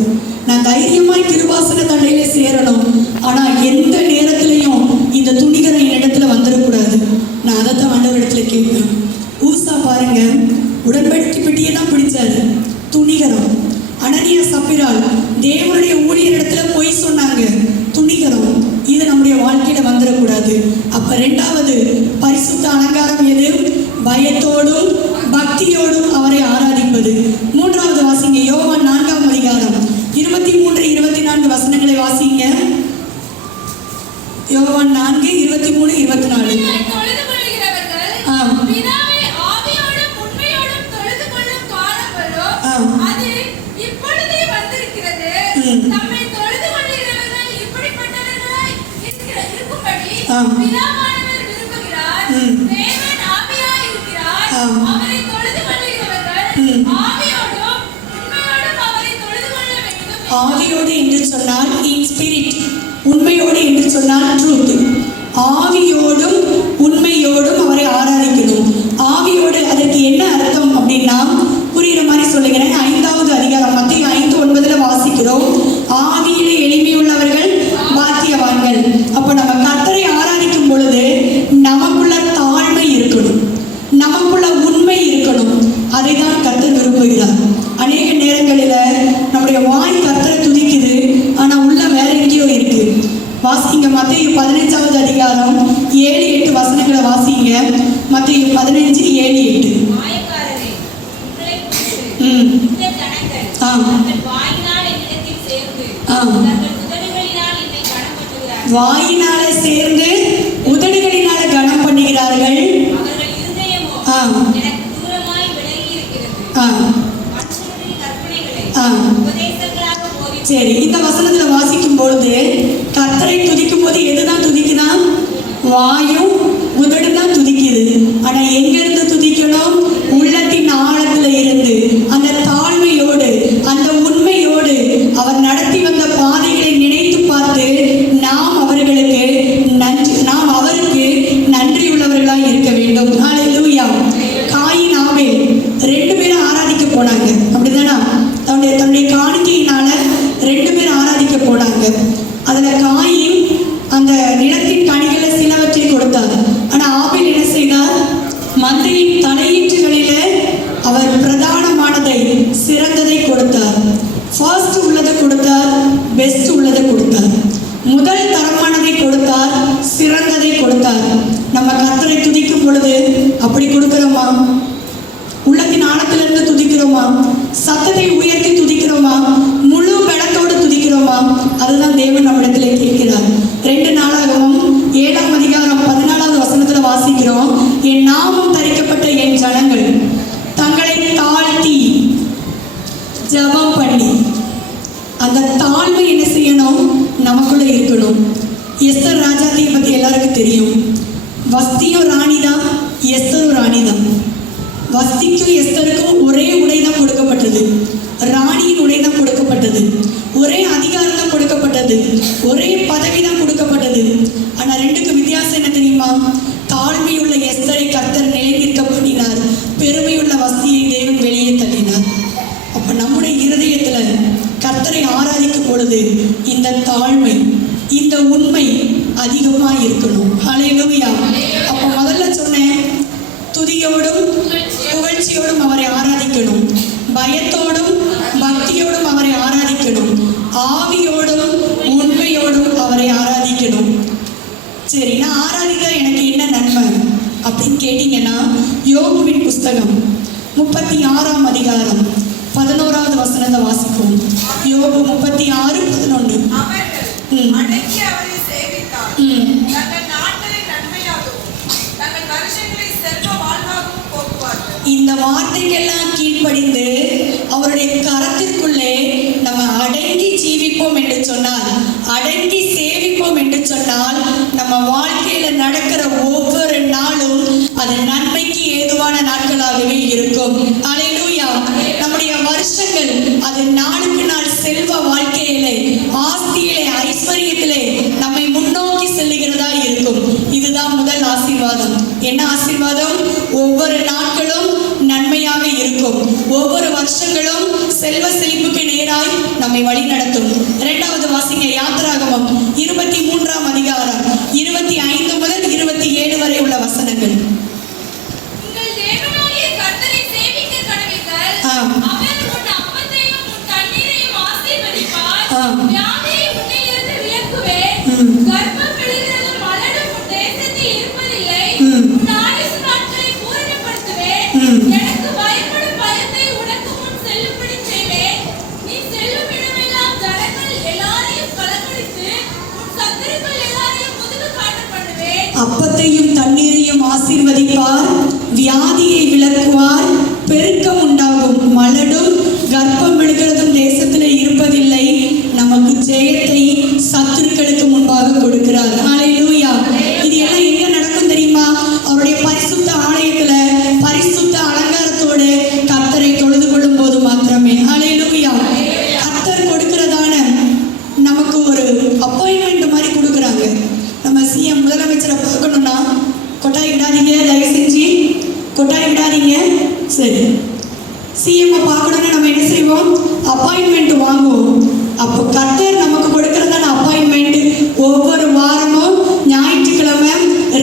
நான் தைரியமாய் கிருபாசன தண்டையில சேரணும், ஆனா எந்த நேரத்திலையும் இந்த துணிகரம் என் இடத்துல வந்துடக்கூடாது. நான் அதைத்தான் ஆண்டவரிடத்துல கேட்பேன். ஊசா பாருங்க, உடன்படிக்கை பெட்டியை தான் பிடிச்சாரு, துணிகரம். அனனியா சப்பிரால் தேவனுடைய ஊழியரிடத்துல பொய் சொன்னாங்க, துணிகரம். இது நம்முடைய வாழ்க்கையில வந்துடக்கூடாது. அப்ப 2வது பரிசுத்த அலங்காரம் எது? பயத்தோடும் பக்தியோடும் அவரை ஆராதிப்பது. 3வது வாசிங்க, யோவான் 4ஆம் அதிகாரம் 23, 24 வசனங்களை வாசிங்க. யோவான் 4, 23, 24. ஆவியோடு என்று சொன்னால் இன் ஸ்பிரிட், உண்மையோடு என்று சொன்னால் ட்ரூத். ஆவியோடும் உண்மையோடும் அவரை ஆராதிக்கணும். ஆவியோடு அதற்கு என்ன அர்த்தம் அப்படின்னா, புரியுற மாதிரி சொல்லுகிறேன். 5வது அதிகாரம் மத்தேயு 5:9 வாசிக்கிறோம், ஆவியிலே எளிமையுள்ளவர்கள் பாக்கியவான்கள். அப்ப நம்ம கர்த்தரை ஆராதிக்கும் பொழுது நமக்குள்ள தாழ்மை இருக்கணும், நமக்குள்ள உண்மை இருக்கணும். அதை தான் கர்த்தர் விரும்புகிறார். அநேக நேரங்களில் நம்முடைய வாய் கர்த்தரை துதிக்குது, ஆனா உள்ள வேற எங்கேயோ இருக்கு. வாசிங்க மத்தேயு 15வது அதிகாரம் 7-8 வசனங்களை வாசிங்க. மத்தேயு 15, 7-8. வாயினால சேர்ந்து உதடுகளினால கனம் பண்ணுகிறார்கள். சரி, இந்த வசனத்துல வாசிக்கும் பொழுது கர்த்தரை துதிக்கும் போது எதுதான் துதிக்குதான்? வாயும் உதடு தான் துதிக்குது. ஆனா எங்க இருந்து துதிக்கணும்? உள்ளத்தின் ஆழத்துல இருந்து, அந்த தாழ்மையோடு, அந்த உண்மையோடு, அவர் நடத்தி வந்த பாதைகளை நினைத்து பார்த்து நாம் அவருக்கு நன்றியுள்ளவர்களாய் இருக்க வேண்டும். ஹல்லேலூயா. காயின் ஆபேல் 2 பேரும் ஆராதிக்க போனாங்க, அப்படிதானா? தன்னுடைய காணிக்கையினால 2 பேரும் ஆராதிக்க போனாங்க. அதுல காயின் அந்த நிலத்தின் கனிகளை சிலவற்றை கொடுத்தார். ஆனா ஆபேல் என்ன செய்தார்? மந்தையின் தலையீற்றுகளிலே அவர் பிரதானமானதை, சிறந்ததை கொடுத்தார். ஃபர்ஸ்ட் உள்ளதை கொடுத்தார், பெஸ்ட் உள்ளதை கொடுத்தார், முதல் தரமானதை கொடுத்தார், சிறந்ததை கொடுத்தார். நம்ம கர்த்தரை துதிக்கும் பொழுது அப்படி கொடுக்கிறோமா? உள்ளத்தின் ஆழத்திலிருந்து துதிக்கிறோமா? சத்தத்தை உயர்த்தி துதிக்கிறோமா? முழு பலத்தோடு துதிக்கிறோமா? அதுதான் தேவன் நம்மிடத்திலே கேட்கிறார். 2 நாளாகமம் 7ஆம் அதிகாரம் 14வது வசனத்துல வாசிக்கிறோம், என் நாமம் தரிக்கப்பட்ட என் ஜனங்கள் தங்களை தாழ்த்தி ஜெபம் பண்ணி. அந்த தாழ்மை என்ன செய்யணும்? நமக்குள்ள இருக்கணும். எஸ்தர் ராஜாத்தியை பத்தி எல்லாருக்கும் தெரியும். வஸ்தியும் ராணி தான், எஸ்தரும் ராணி தான். வஸ்திக்கும் எஸ்தருக்கும் ஒரே உடை தான் கொடுக்கப்பட்டது, ராணியின் உடை தான் கொடுக்கப்பட்டது, ஒரே அதிகாரம் தான் கொடுக்கப்பட்டது, ஒரே பதவி தான் கொடுக்கப்பட்டது. ஆனா 2க்கும் வித்தியாசம் என்ன தெரியுமா? தாழ்மையுள்ள எஸ்தரை கர்த்தர் நிலைநிற்க பண்ணினார், பெருமையுள்ள வஸ்தியை தேவன் வெளியே தள்ளினார். அப்ப நம்முடைய இருதயத்துல கர்த்தரை ஆராதிக்கும் பொழுது இந்த தாழ்மை, இந்த உண்மை அதிகமா இருக்கணும். ஹல்லேலூயா. அப்ப முதல்ல சொன்னேன், துதியோடும் புகழ்ச்சியோடும் அவரை ஆராதிக்கணும், பயத்தோடும் பக்தியோடும் அவரை ஆராதிக்கணும், ஆவியோடும் உண்மையோடும் அவரை ஆராதிக்கணும். அப்படின்னு கேட்டீங்கன்னா, யோபுவின் புஸ்தகம் 36ஆம் அதிகாரம் 11வது வசனத்தை வாசிப்போம். யோபு 36:11. அவர்கள் அடக்கி அவரை சேவித்தார். தங்கள் நாட்களை நன்மையாகவும் தங்கள் வருஷங்களை செல்வ வாழ்வாகவும் போக்குவார்கள். இந்த வார்த்தைக்கெல்லாம் கீழ்ப்படிந்து அவருடைய கரத்திற்குள்ளே நம்ம அடங்கி ஜீவிப்போம் என்று சொன்னால், அடங்கி சேவிப்போம் என்று சொன்னால், நம்ம வாழ்க்கையில நடக்கிற ஒவ்வொரு நாளும் அது நன்மைக்கு ஏதுவான நாட்களாகவே இருக்கும். அல்லேலூயா. நம்முடைய வருஷங்கள் அது நாளுக்கு நாள் செல்வ வாழ்க்கையிலே, ஆஸ்தியிலே, ஐஸ்வர்யத்திலே நம்மை முன்னோக்கி செல்லுகிறதா இருக்கும். இதுதான் முதல் ஆசீர்வாதம். என்ன ஆசீர்வாதம்? ஒவ்வொரு நாட்களும் நன்மையாக இருக்கும். ஒவ்வொரு வருஷங்களும் செல்வ செழிப்புக்கு நேராய் நம்மை வழி நடத்தும். இரண்டாவது வாசிங்க, யாத்திராகமம் 23ஆம் அதிகாரம் 25 முதல் 27 வரை உள்ள வசனங்கள். உங்கள் தேவனாகிய கர்த்தரை சேவிக்க கடவீர்கள். அவர் உன் அப்பத்தையும் உன் தண்ணீரையும் ஆசீர்வதிப்பார். வியாதியை உன்னிலிருந்து விலக்குவேன். கர்ப்பம் விழுகிறதும் மலடும் உன் தேசத்தில் இருப்பதில்லை. உன் ஆயுசு நாட்களை பூரணப்படுத்துவேன். எனக்கு பயப்படும் பயத்தை உனக்கு முன் செல்லும்படி செய்வேன். நீ செல்லும் இடமெல்லாம் ஜனங்கள் எல்லாரையும் கலங்கடித்து உன் சத்துருக்கள் எல்லாரையும் முதுகு காட்ட பண்ணுவேன். அப்பத்தையும் தண்ணீரையும் ஆசீர்வதிப்பார், வியாதியை விலக்குவார், பெருக்கம் உண்டாகும், மலடும், கர்ப்பம் விழுகிறதும் தேசத்திலே இருப்பதில்லை. நமக்கு ஜெயத்தை சத்துருக்களுக்கு முன்பாக கொடுக்கிறார். அல்லேலூயா. இது எல்லாம் எங்க நடக்கும் தெரியுமா? அவருடைய பரிசுத்த ஆலயத்துல பரிசுத்த அலங்காரத்தோடு கர்த்தரை தொழுது கொள்ளும் போது மாத்திரமே. அல்லேலூயா. கர்த்தர் கொடுக்கிறதான நமக்கு ஒரு அப்பாயின்மெண்ட் மாதிரி கொடுக்குறாங்க. நம்ம சிஎம் முதலமைச்சரை பார்க்கணும்னா கொட்டாய் விடாதீங்க, தயவு செஞ்சு கொட்டாய் விடாதீங்க. சரி, சிஎம்ஐ பார்க்கணும்னு நம்ம என்ன செய்வோம்? அப்பாயின்மெண்ட் வாங்குவோம். அப்போ கர்த்தர் நமக்கு கொடுக்கறதான அப்பாயின்மெண்ட் ஒவ்வொரு வாரமும் ஞாயிற்றுக்கிழமை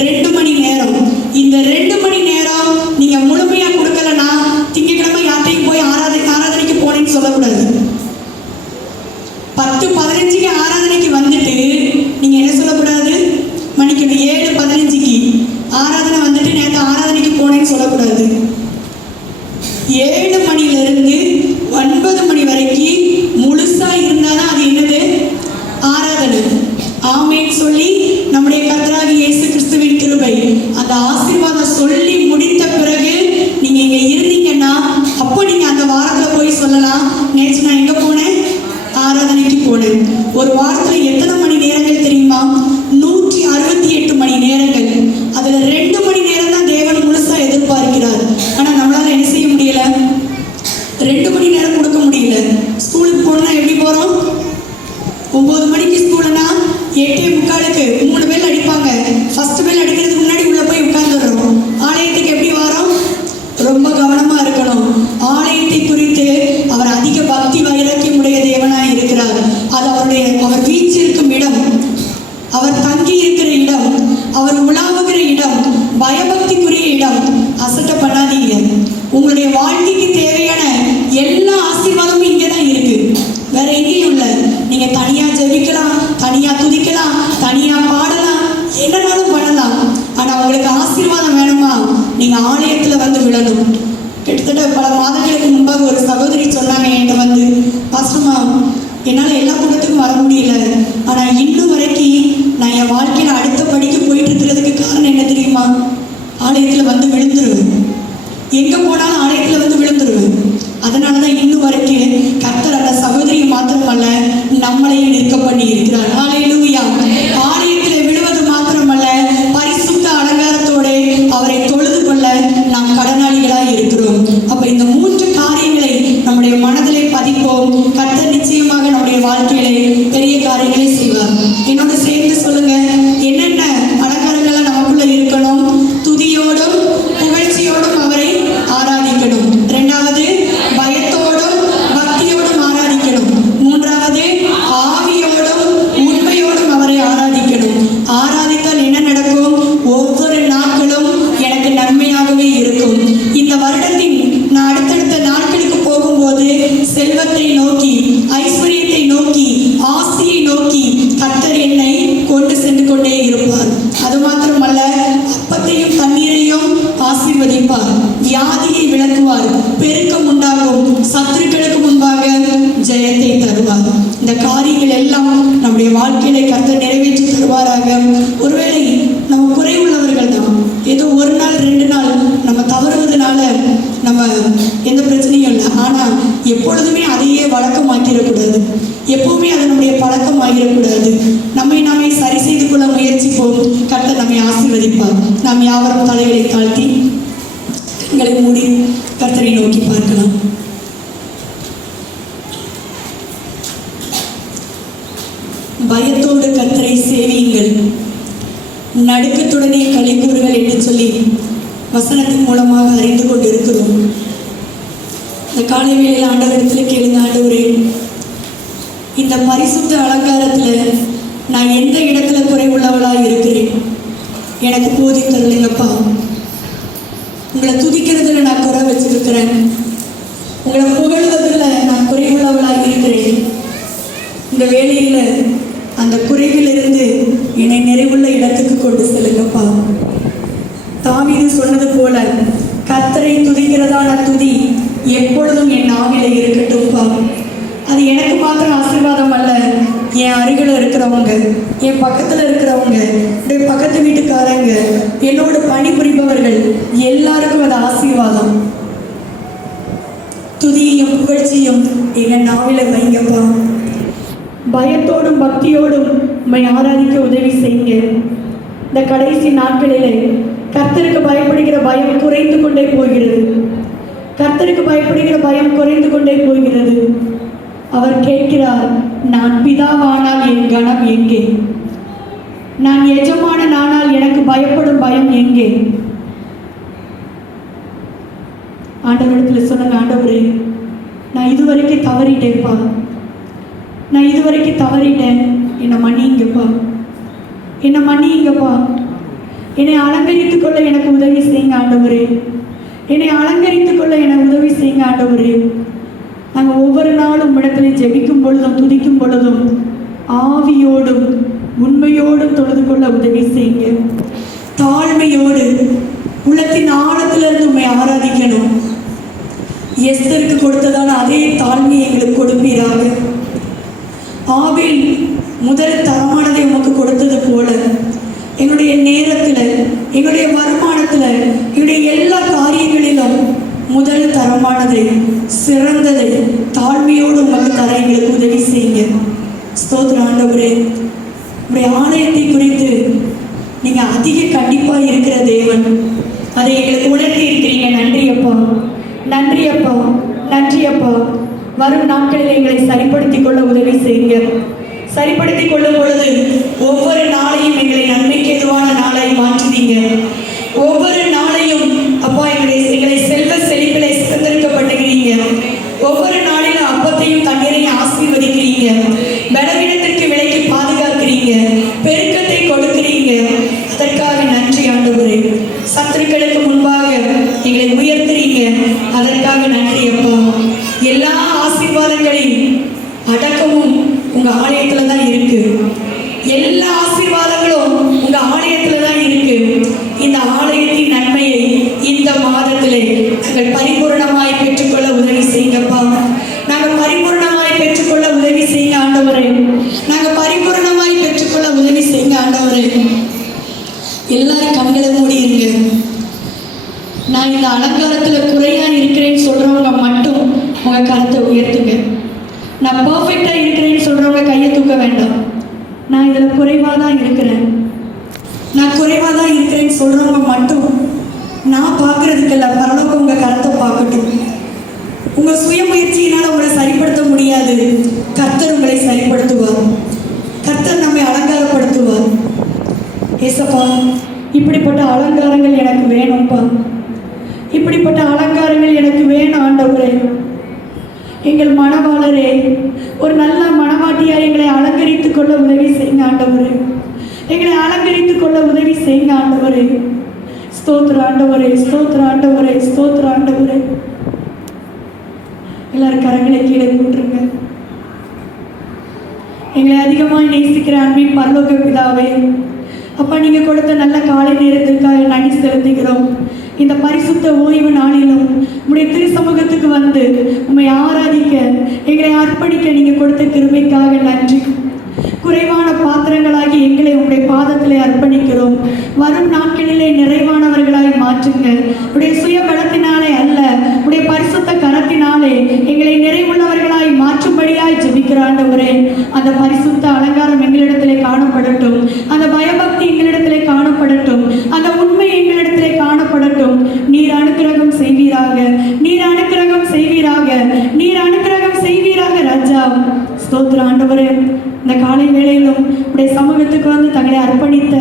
2 மணி நேரம். இந்த 2 மணி நேரம் நீங்க முழுமையா கொடுக்கலன்னா திங்கட்கிழமை யார்ட்டையும் போய் ஆராதனைக்கு போனேன்னு சொல்லக்கூடாது. 10:15க்கு ஆராதனைக்கு வந்துட்டு நீங்க என்ன சொல்லக்கூடாது? மணிக்கணும் 7:15க்கு ஆராதனை வந்துட்டு நேற்று ஆராதனைக்கு போனேன்னு சொல்லக்கூடாது. 7 மணிலிருந்து 9 மணி வரைக்கும் முழுசா இருந்தாதான் அது என்னது? ஆராதனை. ஆமென் சொல்லி நம்முடைய கர்த்தராகிய இயேசு கிறிஸ்துவின் கிருபை அந்த ஆசீர்வாதம் சொல்லி முடித்த பிறகு நீங்க இங்க இருந்தீங்கன்னா அப்போ நீங்க அந்த வாரத்துல போய் சொல்லலாம், நேற்று நான் எங்க போனேன்? ஆராதனைக்கு போனேன். ஒரு வாரத்துல எத்தனை மணி நேரங்கள் தெரியுமா? 168 மணி நேரங்கள். அதுல 2 மணி நேரம் தான் தேவன் முழுசா எதிர்பார்க்கிறார். ஆனா நம்மளால என்ன செய்ய முடியல? 2 மணி நேரம் கொடுக்க முடியல. ஸ்கூலுக்கு போனா எப்படி போறோம்? 9 மணிக்கு ஸ்கூல்னா 8:45க்கு 3 பேல் அடிப்பாங்க. ஃபர்ஸ்ட் பேல் அடிக்கிறதுக்கு முன்னாடி உள்ள போய் உட்கார்ந்துடுறோம். ஆலயத்துக்கு எப்படி வரோம்? ரொம்ப கவனமா இருக்கணும். ஆலயத்தை குறித்து அவர் அதிக பக்தி வைராக்கியம் உடைய தேவனாய் இருக்கிறார். அது அவர் வீற்றிருக்கும் இடம், அவர் தங்கி இருக்கிற இடம், அவர் உலாவுகிற இடம், பயபக்திக்குரிய இடம். அசட்ட பண்ணாதீங்க. உங்களுடைய வாழ்க்கைக்கு தேவையான எல்லா ஆசீர்வாதமும் இங்கே தான் இருக்கு, வேற எங்கேயும் இல்லை. நீங்க தனியா ஜெபிக்கலாம், தனியா துதிக்கலாம், தனியா பாடலாம், என்னன்னாலும் பண்ணலாம். ஆனா உங்களுக்கு ஆசீர்வாதம் வேணுமா? நீங்க ஆலயத்துல வந்து விழணும். கிட்டத்தட்ட பல மாதங்களுக்கு முன்பாக ஒரு சகோதரி சொன்னாங்க என்கிட்ட வந்து, பாஸ்டர்மா என்னால் எல்லா கூட்டத்துக்கும் வர முடியல, ஆனால் இன்னும் வரைக்கும் நான் என் வாழ்க்கையில் அடுத்த படிக்கு போயிட்டு இருக்கிறதுக்கு காரணம் என்ன தெரியுமா? ஆலயத்தில் வந்து விழுந்துருவேன். எங்கே போனாலும் ஆலயத்தில் வந்து விழுந்துருவேன். அதனால தான் இன்னும் வரைக்கும் கர்த்தர் அந்த சகோதரியை மாத்திரமல்ல நம்மளையும் நிற்க பண்ணி இருக்கிறார். அல்லேலூயா. ஆலயத்தில் விழுவது மாத்திரமல்ல, பரிசுத்த அலங்காரத்தோடு அவரை தொழுது கொள்ள நாம் கடனாளிகளாக இருக்கிறோம். அப்ப இந்த 3 காரியங்களை நம்முடைய மனதிலே பதிப்போம். கர்த்தர் நிச்சயமாக நம்முடைய வாழ்க்கையிலே பெரிய காரியங்களை செய்வார். என்னோட சேர்ந்து சொல்லுங்க, என்னென்ன அலங்காரங்கள் நமக்குள்ள இருக்கணும்? துதியோடும் புகழ்ச்சியோடும் அவரை ஆராதிக்கணும். 2வது பயத்தோடும் பக்தியோடும் ஆராதிக்கணும். 3வது ஆவியோடும் உண்மையோடும் அவரை ஆராதிக்கணும். ஆராதித்தால் என்ன நடக்கும்? ஒவ்வொரு நாட்களும் எனக்கு நன்மையாகவே இருக்கும். இந்த வருடத்தின் நான் அடுத்தடுத்த நாட்களுக்கு போகும்போது செல்வத்தை நோக்கி, ஐஸ்வர்யத்தை நோக்கி, ஆஸ்தியை நோக்கி கர்த்தர் என்னை கொண்டு சென்று கொண்டே இருப்பார். அது மாத்திரமல்ல, அப்பத்தையும் தண்ணீரையும் ஆசீர்வதிப்பார், வியாதியை விளக்குவார், பெருக்கம் உண்டாகும், சத்துருக்களுக்கு முன்பாக ஜெயத்தை தருவார். இந்த காரியங்கள் எல்லாம் நம்முடைய வாழ்க்கையில கர்த்தர் நிறைவேற்றி தருவாராக. ஒருவேளை நம்ம குறைவுள்ளவர்கள் தான், ஏதோ ஒரு நாள் 2 நாள் நம்ம தவறுவதனால நம்ம எந்த பிரச்சனையும் இல்லை. ஆனால் எப்பொழுதுமே அதையே வழக்கமாக்கிடக்கூடாது, எப்பவுமே அது நம்முடைய பழக்கமாகிடக்கூடாது. நம்மை நாமே சரி செய்து கொள்ள முயற்சிப்போம். கர்த்தர் நம்மை ஆசீர்வதிப்பார். நாம் யாவரும் தலைகளை தாழ்த்தி கண்களை மூடி கர்த்தரை நோக்கி பார்க்கலாம். பயத்தோடு கர்த்தரை சேவியுங்கள், நடுக்கத்துடனே களி கூறுங்கள் என்று சொல்லி வசனத்தின் மூலமாக அறிந்து கொண்டிருக்கிறோம். இந்த காலை வேளையில் ஆண்டவரிடத்தில் கேளுங்க, ஆண்டவரே, இந்த பரிசுத்த அலங்காரத்தில் நான் எந்த இடத்துல குறைவுள்ளவளாக இருக்கிறேன், எனக்கு போதித்தருளுங்கப்பா. உங்களை துதிக்கிறதுல நான் குறை வச்சிருக்கிறேன், உங்களை புகழ்வதில் நான் குறைவுள்ளவளாக இருக்கிறேன். இந்த வேளையில் அந்த குறைவிலிருந்து என்னை நிறைவுள்ள இடத்துக்கு கொண்டு செல்லுங்கப்பா. தாவீது சொன்னது போல கர்த்தரை துதிக்கிறதான துதி எப்பொழுதும் என் நாவில இருக்கட்டும்ப்பா. அது எனக்கு மாத்திரம் ஆசீர்வாதம் அல்ல, என் அருகில் இருக்கிறவங்க, என் பக்கத்தில் இருக்கிறவங்க, என் பக்கத்து வீட்டுக்காரங்க, என்னோடு பணிபுரிபவர்கள் எல்லாருக்கும் அது ஆசீர்வாதம். துதியையும் புகழ்ச்சியும் எங்கள் நாவில வைங்கப்பா. பயத்தோடும் பக்தியோடும் உம்மை ஆராதிக்க உதவி செய்யுங்க. இந்த கடைசி நாட்களிலே கர்த்தருக்கு பயப்படுகிற பயம் குறைந்து கொண்டே போகிறது. கர்த்தருக்கு பயப்படுகிற பயம் குறைந்து கொண்டே போகிறது. அவர் கேட்கிறார், நான் பிதாவானால் என் கனம் எங்கே? நான் எஜமானனானால் எனக்கு பயப்படும் பயம் எங்கே? ஆண்டவரிடத்தில் சொன்னாங்க, ஆண்டவரே, நான் இதுவரைக்கும் தவறிட்டேன்ப்பா, நான் இதுவரைக்கும் தவறிட்டேன், என்னை மன்னிங்கப்பா, என்னை மன்னிங்கப்பா. என்னை அலங்கரித்துக் கொள்ள எனக்கு உதவி செய்யுங்க ஆண்டவரே, என்னை அலங்கரித்துக் கொள்ள எனக்கு உதவி செய்யுங்க ஆண்டவரே. நாங்கள் ஒவ்வொரு நாளும் இடத்துல ஜெபிக்கும் பொழுதும் துதிக்கும் பொழுதும் ஆவியோடும் உண்மையோடும் தொழுது கொள்ள உதவி செய்யுங்க. தாழ்மையோடு உள்ளத்தின் ஆழத்திலிருந்து உண்மை ஆராதிக்கணும். எஸ்தருக்கு கொடுத்ததான அதே தாழ்மையை எங்களுக்கு கொடுப்பீராக. ஆபேல் முதல் தரமானதை உமக்கு கொடுத்தது போல எங்களுடைய நேரத்தில், எங்களுடைய வருமானத்தில், எங்களுடைய எல்லா காரியங்களிலும் முதல் தரமானதை, சிறந்ததை தாழ்மையோடு உமக்கு தர எங்களுக்கு உதவி செய்யுங்க. ஸ்தோத்திரம் ஆண்டவரே. உங்களுடைய ஆலயத்தை குறித்து நீங்கள் அதிக கண்டிப்பாக இருக்கிற தேவன், அதை எங்களுக்கு உணர்த்தி இருக்கிறீங்க. நன்றி அப்பா, நன்றி அப்பா, நன்றி அப்பா. வரும் நாட்களில் எங்களை சரிப்படுத்திக் கொள்ள உதவி செய்யுங்க. சரிப்படுத்திக் கொள்ளும் பொழுது ஒவ்வொரு நாளையும் எங்களை நன்மைக்கு எதுவான நாளை மாற்றுவீங்க. ஒவ்வொரு நாளையும் அப்பா எங்களை செல்வ செழிப்பிலை சுதந்திரிக்கப்பட்டுகிறீங்க. ஒவ்வொரு நாளிலும் அப்பத்தையும் தண்ணீரையும் ஆசீர்வதிக்கிறீங்க. பலவீனத்திற்கு விலைக்கு பாதுகாக்கிறீங்க, பெருக்கத்தை கொடுக்கிறீங்க. அதற்காக நன்றி ஆண்டவரே. சத்துருக்களுக்கு முன்பாக எங்களை உயர்த்துறீங்க, அதற்காக நன்றி அப்பா. எல்லா ஆசீர்வாதங்களையும் அடக்கமும் உங்க ஆலயத்துல தான் இருக்கு. எல்லா ஆசீர்வாதங்களும் உங்க ஆலயத்துல தான் இருக்கு. இந்த ஆலயத்தின் நன்மையை இந்த மாதத்திலே நாங்கள் பரிபூர்ணமாய் பெற்றுக்கொள்ள உதவி செய்யுங்கப்பா. நாங்கள் பரிபூர்ணமாய் பெற்றுக்கொள்ள உதவி செய்யுங்க ஆண்டவரே. நாங்கள் பரிபூர்ணமாய் பெற்றுக்கொள்ள உதவி செய்யுங்க ஆண்டவரே. எல்லாரும் கண்களை மூடி இருங்க. நான் இந்த அலங்காரத்துல குறையா இருக்கிறேன்னு சொல்றவங்க மட்டும் உங்க கரத்தை உயர்த்துங்க. நான் பர்ஃபெக்டா இருக்கிறேன்னு சொல்றவங்க கையை தூக்க வேண்டாம். நான் இதுல குறைவா தான் இருக்கிறேன், நான் குறைவா தான் இருக்கிறேன்னு சொல்றவங்க மட்டும், நான் பார்க்கறதுக்கல்ல, பரலோகம் உங்க கரத்தை பார்க்கட்டும். உங்க சுயமுயற்சியினால உங்களை சரிப்படுத்த முடியாது. கர்த்தர் உங்களை சரிப்படுத்துவார். கர்த்தர் நம்மை அலங்காரப்படுத்துவார். ஏசப்பா, இப்படிப்பட்ட அலங்காரங்கள் எனக்கு வேணும்ப்பா, இப்படிப்பட்ட அலங்காரங்கள் எனக்கு வேணும் ஆண்டவரே. எங்கள் மணவாளரே, ஒரு நல்ல மணவாட்டியார் எங்களை அலங்கரித்துக் கொள்ள உதவி செய்யுங்க ஆண்டவரே. எங்களை அலங்கரித்துக் கொள்ள உதவி செய்யுங்க ஆண்டவரே. ஸ்தோத்திர ஆண்டவரே, ஸ்தோத்திர ஆண்டவரே, ஸ்தோத்திர ஆண்டவரே. எல்லாரும் கரங்களை கீழே போட்டுருங்க. எங்களை அதிகமாக நேசிக்கிற அன்பின் பரலோக பிதாவே, அப்பா, நீங்கள் கொடுத்த நல்ல காலை நேரத்திற்காக நன்றி செலுத்துகிறோம். இந்த பரிசுத்த ஓய்வு நாளிலும் உம்முடைய திருசமூகத்துக்கு வந்து உம்மை ஆராதிக்க, எங்களை அர்ப்பணிக்க நீங்கள் கொடுத்த கிருபைக்காக நன்றி. குறைவான பாத்திரங்களாகி எங்களை உம்முடைய பாதத்திலே அர்ப்பணிக்கிறோம். வரும் நாட்களிலே நிறைவானவர்களாய் மாற்றுங்க. உடைய சுய பலத்தினாலே அல்ல, உடைய பரிசுத்த கரத்தினாலே எங்களை நிறைவுள்ளவர்களாய் மாற்றும்படியாய் ஜெபிக்கிற ஆண்டவரே, அந்த பரிசுத்த அலங்காரம் எங்களிடத்திலே காணப்படட்டும். அந்த பயபக்தி எங்களிடத்திலே காணப்படட்டும். அந்த உண்மை எங்களிடத்திலே காணப்படட்டும். நீர் அனுக்கிரகம் செய்வீராக, நீர் அனுக்கிரகம் செய்வீராக, நீர் அனுக்கிரகம் செய்வீராக ராஜா. ஸ்தோத்திர ஆண்டவரே, இந்த காலை வேளையிலும் உடைய சமூகத்துக்கு வந்து தங்களை அர்ப்பணித்த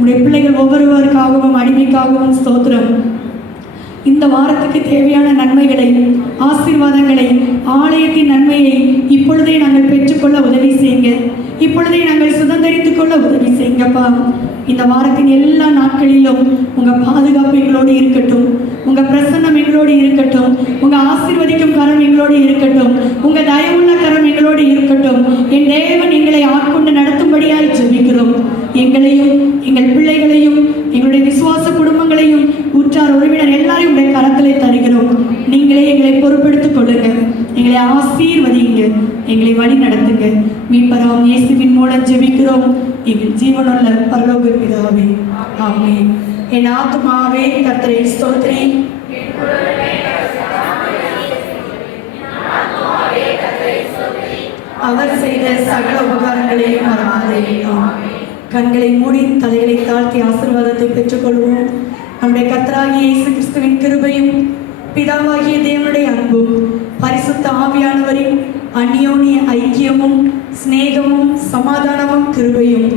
உடைய பிள்ளைகள் ஒவ்வொருவருக்காகவும் அடிமைக்காகவும் ஸ்தோத்திரம். இந்த வாரத்துக்கு தேவையான நன்மைகளை, ஆசீர்வாதங்களை, ஆலயத்தின் நன்மையை இப்பொழுதே நாங்கள் பெற்றுக்கொள்ள உதவி செய்யுங்க. இப்பொழுதே நாங்கள் சுதந்திரித்துக் கொள்ள உதவி செய்யுங்கப்பா. இந்த வாரத்தின் எல்லா நாட்களிலும் உங்கள் பாதுகாப்பு எங்களோடு இருக்கட்டும். உங்கள் பிரசன்னம் எங்களோடு இருக்கட்டும். உங்கள் ஆசீர்வதிக்கும் கரம் எங்களோடு இருக்கட்டும். உங்கள் தயவுள்ள கரம் எங்களோடு இருக்கட்டும். என் தேவன் எங்களை ஆட்கொண்டு நடத்தும்படியாய் ஜெபிக்கிறோம். எங்களையும் எங்கள் பிள்ளைகளையும் எங்களுடைய விசுவாச குடும்பங்களையும் உற்றார் உறவினர் எல்லாரையும் உடைய கரத்திலே தருகிறோம். நீங்களே எங்களை பொறுப்பெடுத்துக் கொள்ளுங்க. எங்களை ஆசீர்வதிங்க, எங்களை வழி நடத்துங்க. மீட்பராம் இயேசுவின் மூலம் ஜெபிக்கிறோம் எங்கள் ஜீவனுள்ள பரலோக பிதாவே, ஆமென். என் ஆத்துமாவே கர்த்தரை ஸ்தோத்திரி. அவர் செய்த சகல உபகாரங்களையும் மறவாதே. கண்களை மூடி தலைகளை தாழ்த்தி ஆசீர்வாதத்தை பெற்றுக்கொள்வோம். நம்முடைய கர்த்தராகிய இயேசு கிறிஸ்துவின் கிருபையும் பிதாவாகிய தேவனுடைய அன்பும் பரிசுத்த ஆவியானவரின் அந்யோன்ய ஐக்கியமும் சிநேகமும் சமாதானமும் கிருபையும்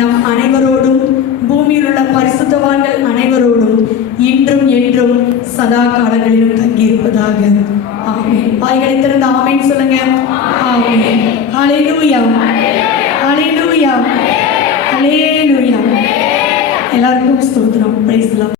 நம் அனைவரோடும் பூமியில் உள்ள பரிசுத்தவான்கள் அனைவரோடும் இன்றும் என்றும் சதா காலங்களிலும் தங்கியிருப்பதாக. ஆமென். வாய்களை திறந்து ஆமென் சொல்லுங்க. ஆமென். ஹல்லேலூயா, ஹல்லேலூயா, ஹல்லேலூயா. எல்லாருக்கும் ஸ்தோத்திரம். Praise the Lord.